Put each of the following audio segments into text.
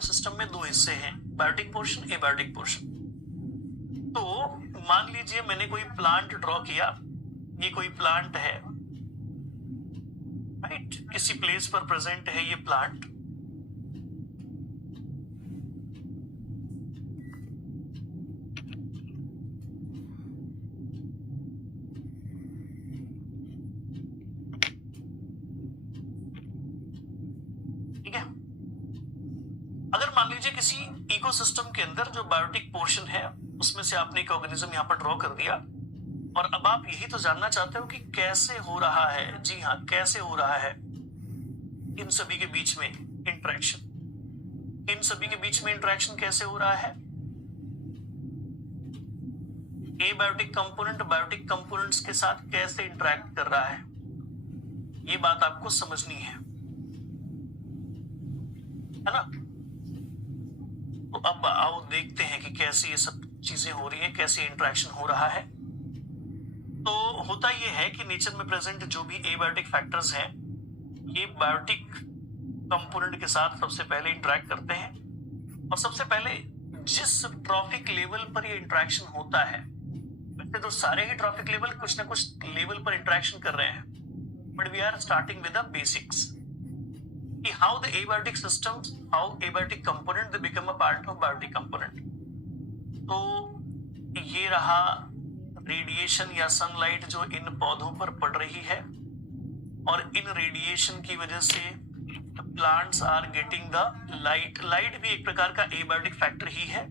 Ecosystem में दो हिस्से हैं, बायोटिक पोर्शन, एबायोटिक पोर्शन। तो मान लीजिए मैंने कोई प्लांट ड्रॉ किया, ये कोई प्लांट है, राइट, किसी प्लेस पर प्रेजेंट है ये प्लांट। ठीक है, अगर मान लीजिए किसी इकोसिस्टम के अंदर जो बायोटिक पोर्शन है उसमें से आपने एक ऑर्गेनिज्म यहां पर ड्रॉ कर दिया, और अब आप यही तो जानना चाहते हो कि कैसे हो रहा है। जी हाँ, कैसे हो रहा है इन सभी के बीच में इंटरेक्शन, इन सभी के बीच में इंटरेक्शन कैसे हो रहा है। एबायोटिक कंपोनेंट बायोटिक कंपोनेंट्स के साथ कैसे इंटरेक्ट कर रहा है, ये बात आपको समझनी है ना। तो अब आओ देखते हैं कि कैसे ये सब चीजें हो रही है, कैसे इंटरेक्शन हो रहा है। तो होता यह है कि नेचर में प्रेजेंट जो भी एबायोटिक फैक्टर्स हैं, ये बायोटिक कंपोनेंट के साथ सबसे पहले इंटरेक्ट करते हैं, और सबसे पहले जिस ट्रॉफिक लेवल पर ये इंटरेक्शन होता है, वैसे तो सारे ही ट्रॉफिक लेवल कुछ ना कुछ लेवल पर इंटरेक्शन कर रहे हैं, but we are starting with the basics कि how the abiotic systems, how abiotic component they become a part of biotic component. तो ये रहा रेडिएशन या सनलाइट जो इन पौधों पर पड़ रही है, और इन रेडिएशन की वजह से plants are getting the light. Light भी एक प्रकार का एबायोटिक फैक्टर ही है,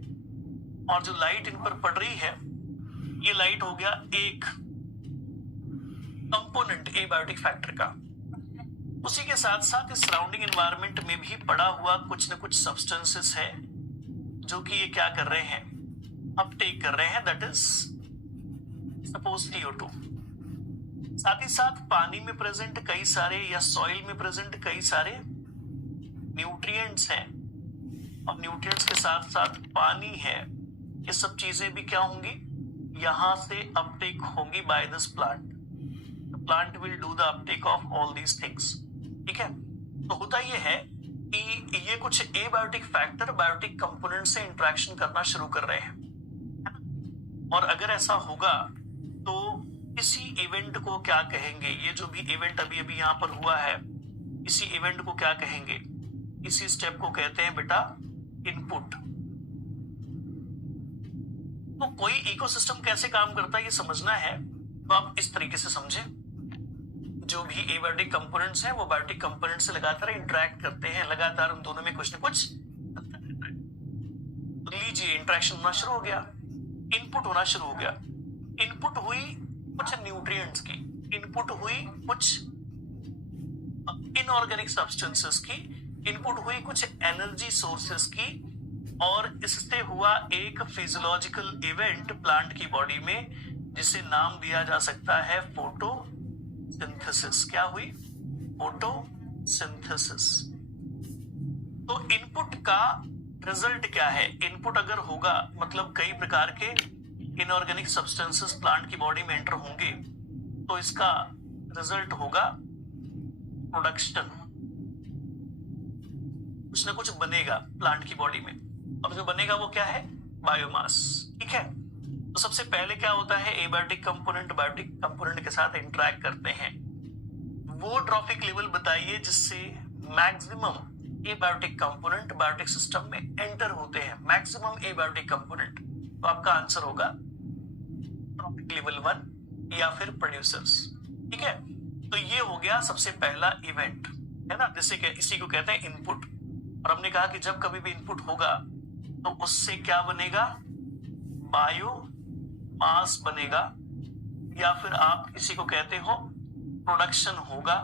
और जो लाइट इन पर पड़ रही है, ये लाइट हो गया एक कंपोनेंट एबायोटिक फैक्टर का। उसी के साथ साथ इस सराउंडिंग एनवायरनमेंट में भी पड़ा हुआ कुछ न कुछ सब्सटेंसेस है जो कि ये क्या कर रहे हैं, अपटेक कर रहे हैं, दैट इज सपोज CO2। साथ ही साथ पानी में प्रेजेंट कई सारे, या सॉइल में प्रेजेंट कई सारे न्यूट्रिएंट्स हैं, और न्यूट्रिएंट्स के साथ साथ पानी है। ये सब चीजें भी क्या होंगी, यहां से अपटेक होंगी by this plant. The plant will do the uptake of all these things. ठीक है, तो होता यह है कि ये कुछ एबायोटिक फैक्टर बायोटिक कंपोनेंट से इंटरेक्शन करना शुरू कर रहे हैं, और अगर ऐसा होगा तो इसी इवेंट को क्या कहेंगे, ये जो भी इवेंट अभी अभी यहां पर हुआ है, इसी इवेंट को क्या कहेंगे, इसी स्टेप को कहते हैं बेटा इनपुट। तो कोई इकोसिस्टम कैसे काम करता है ये समझना है, तो आप इस तरीके से समझें, जो भी एबायोटिक कंपोनेंट्स हैं वो बायोटिक कंपोनेंट से लगातार इंटरेक्ट करते हैं, लगातार उन दोनों में कुछ न कुछ। तो लीजिए इंटरेक्शन होना शुरू हो गया, इनपुट होना शुरू हो गया। इनपुट हुई कुछ न्यूट्रिएंट्स की, इनपुट हुई कुछ इनऑर्गेनिक सब्सटेंसेस की, इनपुट हुई कुछ एनर्जी सोर्सेस की, और इससे हुआ एक फिजियोलॉजिकल इवेंट प्लांट की बॉडी में, जिसे नाम दिया जा सकता है फोटोसिंथेसिस। क्या हुई, फोटोसिंथेसिस। तो इनपुट का रिजल्ट क्या है, इनपुट अगर होगा मतलब कई प्रकार के इनऑर्गेनिक सब्सटेंसेस प्लांट की बॉडी में एंटर होंगे, तो इसका रिजल्ट होगा प्रोडक्शन, कुछ ना कुछ बनेगा प्लांट की बॉडी में। अब जो बनेगा वो क्या है, बायोमास। ठीक है, तो सबसे पहले क्या होता है, एबायोटिक कंपोनेंट बायोटिक कंपोनेंट के साथ इंटरेक्ट करते हैं। वो ट्रॉफिक लेवल बताइए जिससे maximum abiotic component biotic system में एंटर होते हैं, मैक्सिमम एबायोटिक कंपोनेंट। तो आपका आंसर होगा ट्रॉफिक लेवल 1 या फिर प्रोड्यूसर्स। ठीक है, तो ये हो गया सबसे पहला इवेंट, है ना, इसी को कहते हैं इनपुट। और हमने कहा कि जब कभी भी इनपुट होगा तो उससे क्या बनेगा, बायो मास बनेगा, या फिर आप इसी को कहते हो प्रोडक्शन होगा।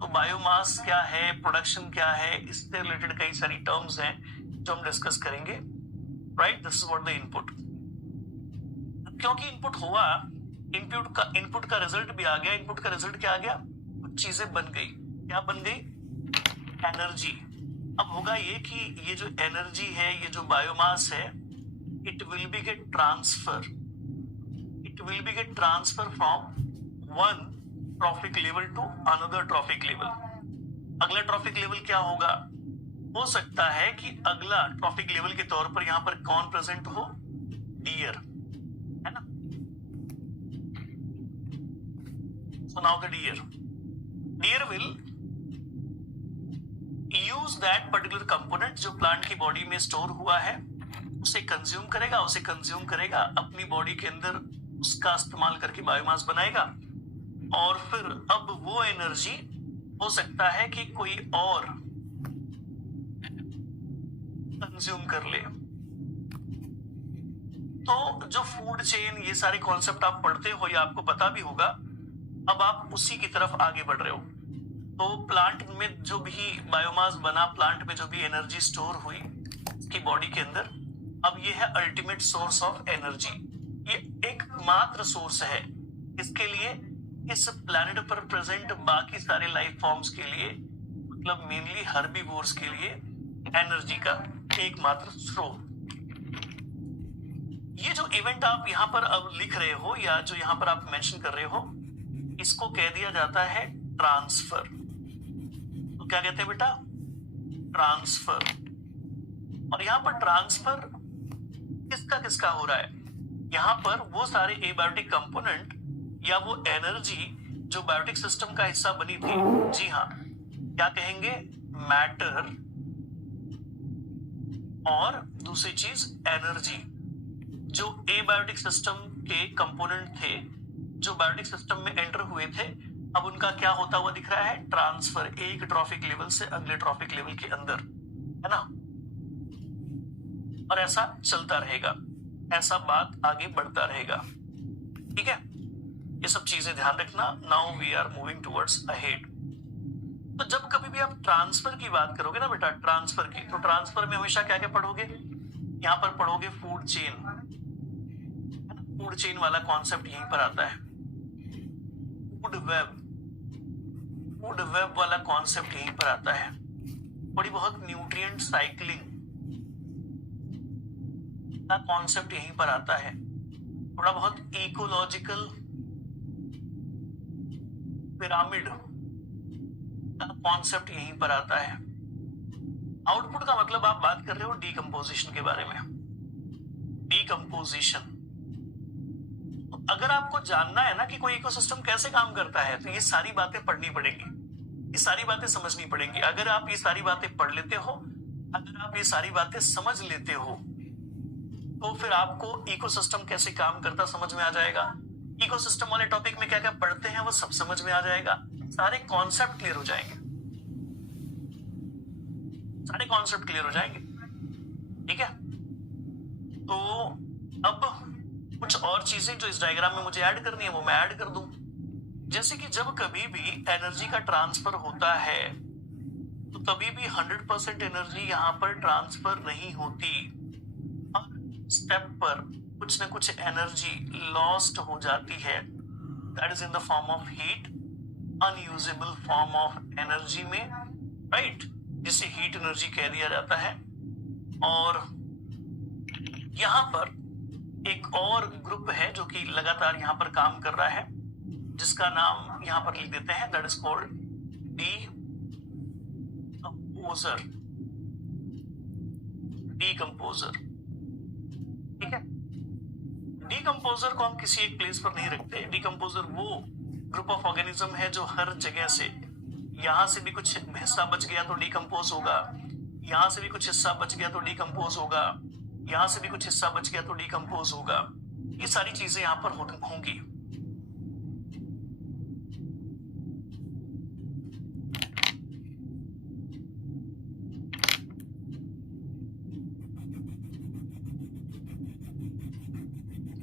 तो बायोमास क्या है, प्रोडक्शन क्या है, इससे रिलेटेड कई सारी टर्म्स हैं जो हम डिस्कस करेंगे, right. This is what the input. क्योंकि इनपुट हुआ, इनपुट का रिजल्ट भी आ गया। इनपुट का रिजल्ट क्या आ गया, कुछ चीजें बन गई। क्या बन गई, एनर्जी। अब होगा ये कि ये जो एनर्जी है, ये जो बायोमास है, it will be get transfer from one trophic level to another trophic level. अगला ट्रॉफिक लेवल क्या होगा, हो सकता है कि अगला ट्रॉफिक लेवल के तौर पर यहां पर कौन प्रेजेंट हो, डियर, है ना। So now the deer will use that particular component जो प्लांट की बॉडी में स्टोर हुआ है, उसे कंज्यूम करेगा, अपनी बॉडी के अंदर उसका इस्तेमाल करके बायोमास बनाएगा, और फिर अब वो एनर्जी हो सकता है कि कोई और कंज्यूम कर ले। तो जो फूड चेन, ये सारे कॉन्सेप्ट आप पढ़ते हो या आपको पता भी होगा, अब आप उसी की तरफ आगे बढ़ रहे हो। तो प्लांट में जो भी बायोमास बना, प्लांट में जो भी एनर्जी स्टोर हुई उसकी बॉडी के अंदर, अब ये है अल्टीमेट सोर्स ऑफ एनर्जी। ये एकमात्र सोर्स है इसके लिए, इस प्लैनेट पर प्रेजेंट बाकी सारे लाइफ फॉर्म्स के लिए, मतलब मेनली हर्बीवोर्स के लिए एनर्जी का एकमात्र स्रोत। ये जो इवेंट आप यहां पर अब लिख रहे हो या जो यहां पर आप मेंशन कर रहे हो, इसको कह दिया जाता है ट्रांसफर। तो क्या कहते हैं बेटा, ट्रांसफर। और यहां पर ट्रांसफर किसका हो रहा है, यहां पर वो सारे एबायोटिक कंपोनेंट या वो एनर्जी जो बायोटिक सिस्टम का हिस्सा बनी थी, जी हाँ, क्या कहेंगे, मैटर, और दूसरी चीज एनर्जी, जो एबायोटिक सिस्टम के कंपोनेंट थे, जो बायोटिक सिस्टम में एंटर हुए थे, अब उनका क्या होता हुआ दिख रहा है, ट्रांसफर, एक ट्रॉफिक लेवल से अगले ट्रॉफिक लेवल के अंदर, है ना। और ऐसा चलता रहेगा, ऐसा बात आगे बढ़ता रहेगा, ठीक है। ये सब चीजें ध्यान रखना। Now we are moving towards ahead. तो जब कभी भी आप ट्रांसफर की बात करोगे ना बेटा, ट्रांसफर की, तो ट्रांसफर में हमेशा क्या क्या पढ़ोगे, यहां पर पढ़ोगे फूड चेन। फूड चेन वाला कॉन्सेप्ट यहीं पर आता है। फूड वेब वाला कॉन्सेप्ट यहीं पर आता है। थोड़ी बहुत न्यूट्रिएंट साइक्लिंग का कॉन्सेप्ट यहीं पर आता है। थोड़ा बहुत इकोलॉजिकल पिरामिड का कॉन्सेप्ट यहीं पर आता है। आउटपुट का मतलब आप बात कर रहे हो डीकंपोजिशन के बारे में। डीकंपोजिशन, तो अगर आपको जानना है ना कि कोई इकोसिस्टम कैसे काम करता है, तो ये सारी बातें पढ़नी पड़ेंगी, ये सारी बातें समझनी पड़ेंगी। अगर आप ये सारी बातें पढ़ लेते हो, अगर आप ये सारी बातें समझ लेते हो, तो फिर आपको इकोसिस्टम कैसे काम करता समझ में आ जाएगा। इकोसिस्टम वाले टॉपिक में क्या क्या पढ़ते हैं वो सब समझ में आ जाएगा। सारे कॉन्सेप्ट क्लियर हो जाएंगे, सारे कॉन्सेप्ट क्लियर हो जाएंगे, ठीक है। तो अब कुछ और चीजें जो इस डायग्राम में मुझे ऐड करनी है वो मैं ऐड कर दूं। जैसे कि जब कभी भी एनर्जी का ट्रांसफर होता है, तो कभी भी 100% एनर्जी यहां पर ट्रांसफर नहीं होती। हर स्टेप पर कुछ ना कुछ एनर्जी लॉस्ट हो जाती है। That is in the form of heat, unusable form of energy में, राइट, जिसे हीट एनर्जी कह दिया जाता है। और यहां पर एक और ग्रुप है जो कि लगातार यहां पर काम कर रहा है, जिसका नाम यहां पर लिख देते हैं, that is called decomposer. Decomposer, ठीक है। डीकंपोजर को हम किसी एक प्लेस पर नहीं रखते। डीकंपोजर वो ग्रुप ऑफ ऑर्गेनिज्म है जो हर जगह से, यहां से भी कुछ हिस्सा बच गया तो डीकंपोज होगा, यहां से भी कुछ हिस्सा बच गया तो डीकंपोज होगा, यहां से भी कुछ हिस्सा बच गया तो डीकंपोज होगा। ये सारी चीजें यहां पर होंगी।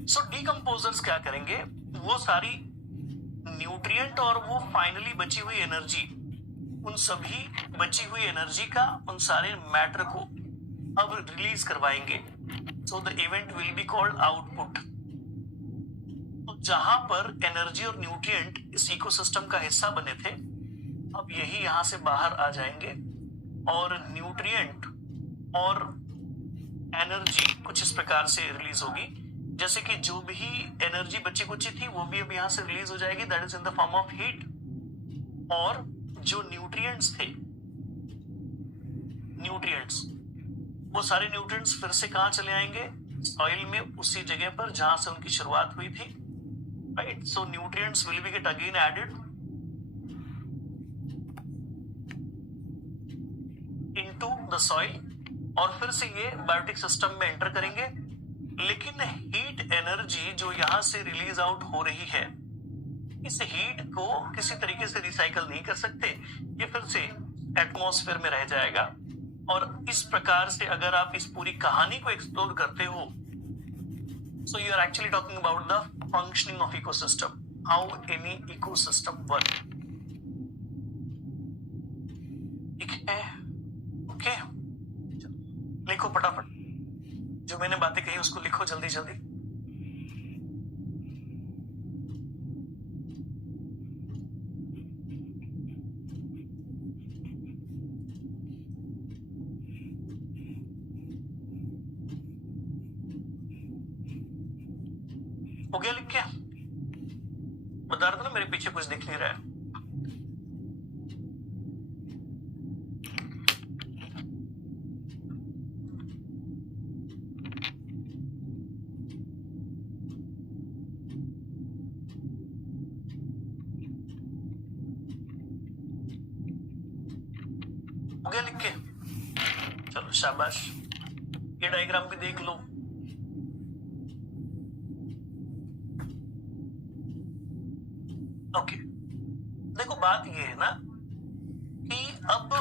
सो डीकंपोजर्स क्या करेंगे, वो सारी न्यूट्रिएंट और वो फाइनली बची हुई एनर्जी, उन सभी बची हुई एनर्जी का, उन सारे मैटर को अब रिलीज करवाएंगे। So the event will be called output. तो जहां पर एनर्जी और न्यूट्रिएंट इस इकोसिस्टम का हिस्सा बने थे, अब यही यहां से बाहर आ जाएंगे और न्यूट्रिएंट और एनर्जी कुछ इस प्रकार से रिलीज होगी, जैसे कि जो भी एनर्जी बची कुची थी वो भी अब यहां से रिलीज हो जाएगी, that is in the form of heat. और जो न्यूट्रिएंट्स थे, न्यूट्रिएंट्स, वो सारे न्यूट्रिएंट्स फिर से कहां चले आएंगे? सॉइल में, उसी जगह पर जहां से उनकी शुरुआत हुई थी, right? So nutrients will be get again added into the soil और फिर से ये बायोटिक सिस्टम में एंटर करेंगे। लेकिन हीट एनर्जी जो यहां से रिलीज आउट हो रही है, इस हीट को किसी तरीके से रिसाइकल नहीं कर सकते, ये फिर से एटमॉस्फेयर में रह जाएगा। और इस प्रकार से अगर आप इस पूरी कहानी को एक्सप्लोर करते हो, so you are actually talking about the functioning of ecosystem, how any ecosystem work. ठीक है, ओके, लिखो फटाफट, जो मैंने बातें कही उसको लिखो जल्दी जल्दी। हो गया लिख के? बता रहा था ना मेरे पीछे कुछ दिख नहीं रहा है। हो गया लिख के? चलो शाबाश, ये डायग्राम भी देख लो। ओके, देखो बात ये है ना कि अब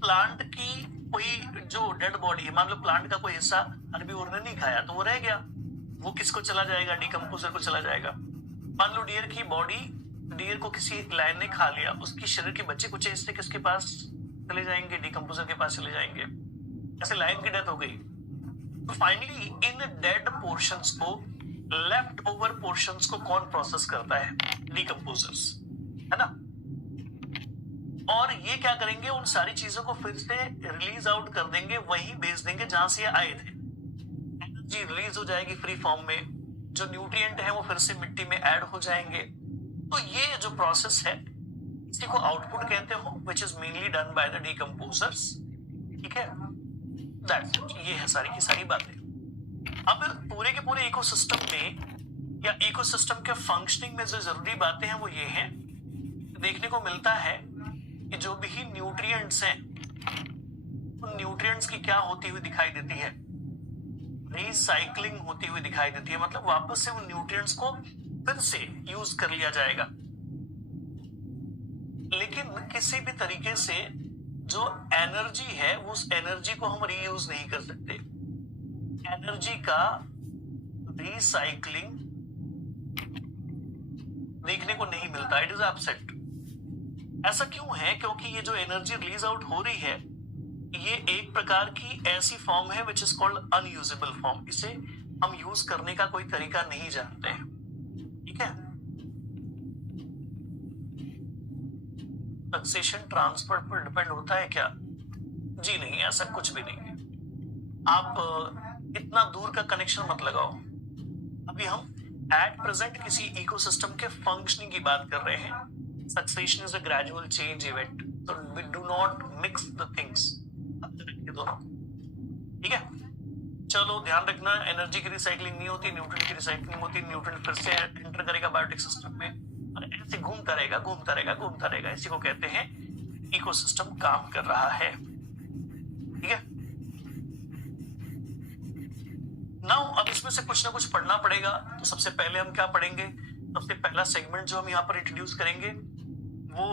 प्लांट की कोई जो डेड बॉडी है, मान लो प्लांट का कोई हिस्सा हर्बीवोर ने नहीं खाया तो वो रह गया, वो किसको चला जाएगा? डिकम्पोजर को चला जाएगा। मान लो डियर की बॉडी, डियर को किसी लायन ने खा लिया, उसकी शरीर के बच्चे कुछ हिस्से किसके पास चले जाएंगे? डिकम्पोजर के पास चले जाएंगे। ऐसे लायन की डेथ हो गई तो फाइनली इन डेड पोर्शंस को, लेफ्ट ओवर पोर्शंस को कौन प्रोसेस करता है? डिकम्पोजर्स, है ना? और ये क्या करेंगे? उन सारी चीजों को फिर से रिलीज आउट कर देंगे, वहीं भेज देंगे जहां से ये आए थे। एनर्जी रिलीज हो जाएगी फ्री फॉर्म में, जो न्यूट्रिएंट है वो फिर से मिट्टी में ऐड हो जाएंगे। तो ये जो प्रोसेस है इसी को आउटपुट कहते हो, which is mainly done by the decomposers. ठीक है, दैट्स इट, ये है सारी की सारी बातें। अब पूरे के पूरे इकोसिस्टम में या इकोसिस्टम के फंक्शनिंग में जो जरूरी बातें हैं वो ये हैं, देखने को मिलता है कि जो भी न्यूट्रिएंट्स हैं उन न्यूट्रिएंट्स की क्या होती हुई दिखाई देती है? रिसाइकलिंग होती हुई दिखाई देती है, मतलब वापस से उन न्यूट्रिएंट्स को फिर से यूज कर लिया जाएगा। लेकिन किसी भी तरीके से जो एनर्जी है उस एनर्जी को हम रीयूज नहीं कर सकते। एनर्जी का रिसाइकलिंग देखने को नहीं मिलता, इट इज एब्सेंट। ऐसा क्यों है? क्योंकि ये जो एनर्जी रिलीज आउट हो रही है ये एक प्रकार की ऐसी फॉर्म है which is called unusable form. इसे हम यूज करने का कोई तरीका नहीं जानते हैं। ठीक है, सक्सेशन ट्रांसफर पर डिपेंड होता है क्या? जी नहीं, ऐसा कुछ भी नहीं है। आप इतना दूर का कनेक्शन मत लगाओ। अभी हम एट प्रेजेंट किसी इकोसिस्टम के फंक्शनिंग की बात कर रहे हैं। Succession is a gradual change event, so we do not mix the things। दोनों ठीक है। चलो ध्यान रखना, एनर्जी की रिसाइकलिंग नहीं होती, न्यूट्रिएंट की रिसाइकलिंग होती। न्यूट्रिएंट फिर से एंटर करेगा बायोटिक सिस्टम में और ऐसे घूमता रहेगा घूमता रहेगा घूमता रहेगा। इसी को कहते हैं इकोसिस्टम काम कर रहा है। ठीक है, नाउ अब इसमें से कुछ ना कुछ पढ़ना पड़ेगा। तो सबसे पहले हम क्या पढ़ेंगे? सबसे पहला सेगमेंट जो हम यहाँ पर इंट्रोड्यूस करेंगे वो